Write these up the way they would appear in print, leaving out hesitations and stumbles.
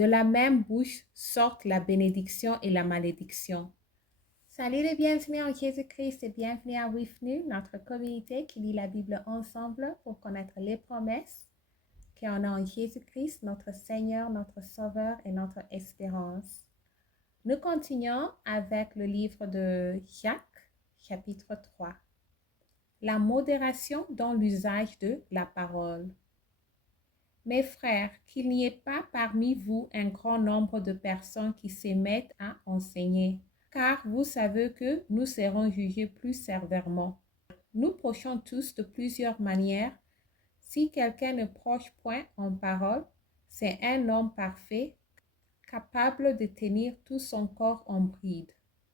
De la même bouche sortent la bénédiction et la malédiction. Salut et bienvenue en Jésus-Christ et bienvenue à WIFNU, notre communauté qui lit la Bible ensemble pour connaître les promesses qu'on a en Jésus-Christ, notre Seigneur, notre Sauveur et notre espérance. Nous continuons avec le livre de Jacques, chapitre 3. La modération dans l'usage de la parole. Mes frères, qu'il n'y ait pas parmi vous un grand nombre de personnes qui se mettent à enseigner, car vous savez que nous serons jugés plus sévèrement. Nous prêchons tous de plusieurs manières. Si quelqu'un ne prêche point en parole, c'est un homme parfait, capable de tenir tout son corps en bride.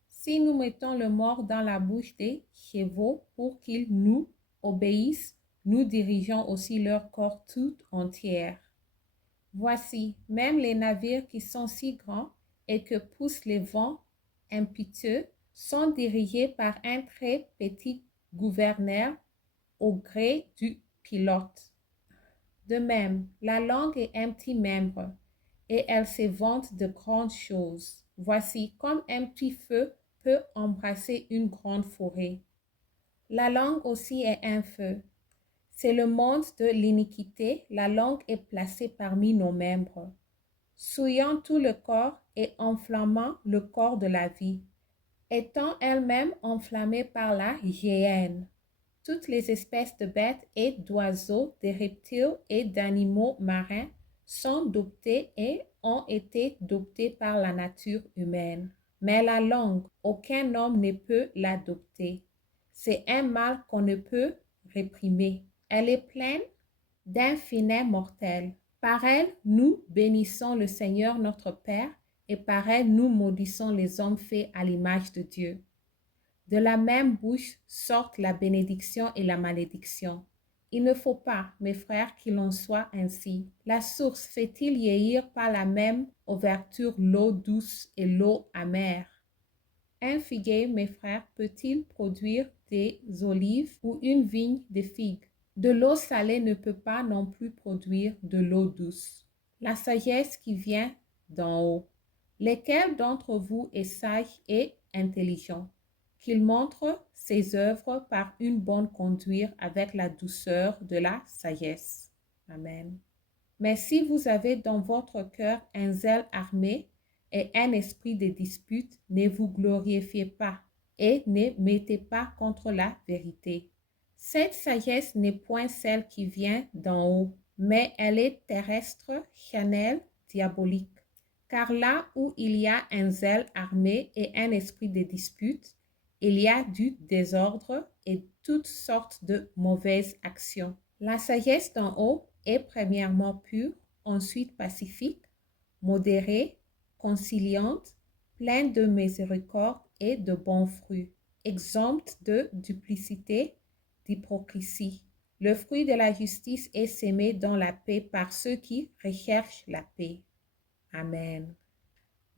Si nous mettons le mort dans la bouche des chevaux pour qu'ils nous obéissent, nous dirigeons aussi leur corps tout entier. Voici, même les navires qui sont si grands et que poussent les vents impétueux sont dirigés par un très petit gouverneur au gré du pilote. De même, la langue est un petit membre et elle se vante de grandes choses. Voici comme un petit feu peut embrasser une grande forêt. La langue aussi est un feu. C'est le monde de l'iniquité, la langue est placée parmi nos membres, souillant tout le corps et enflammant le corps de la vie, étant elle-même enflammée par la géhenne. Toutes les espèces de bêtes et d'oiseaux, de reptiles et d'animaux marins sont doptés et ont été doptés par la nature humaine. Mais la langue, aucun homme ne peut l'adopter. C'est un mal qu'on ne peut réprimer. Elle est pleine d'un finet mortel. Par elle, nous bénissons le Seigneur notre Père et par elle, nous maudissons les hommes faits à l'image de Dieu. De la même bouche sortent la bénédiction et la malédiction. Il ne faut pas, mes frères, qu'il en soit ainsi. La source fait-il jaillir par la même ouverture l'eau douce et l'eau amère? Un figuier, mes frères, peut-il produire des olives ou une vigne de figues? De l'eau salée ne peut pas non plus produire de l'eau douce. La sagesse qui vient d'en haut. Lequel d'entre vous est sage et intelligent? Qu'il montre ses œuvres par une bonne conduite avec la douceur de la sagesse. Amen. Mais si vous avez dans votre cœur un zèle armé et un esprit de dispute, ne vous glorifiez pas et ne mettez pas contre la vérité. Cette sagesse n'est point celle qui vient d'en haut, mais elle est terrestre, charnelle, diabolique. Car là où il y a un zèle armé et un esprit de dispute, il y a du désordre et toutes sortes de mauvaises actions. La sagesse d'en haut est premièrement pure, ensuite pacifique, modérée, conciliante, pleine de miséricorde et de bons fruits, exempte de duplicité, d'hypocrisie. Le fruit de la justice est semé dans la paix par ceux qui recherchent la paix. Amen.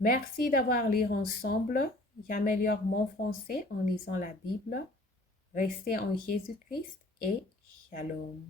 Merci d'avoir lu ensemble. J'améliore mon français en lisant la Bible. Restez en Jésus-Christ et shalom.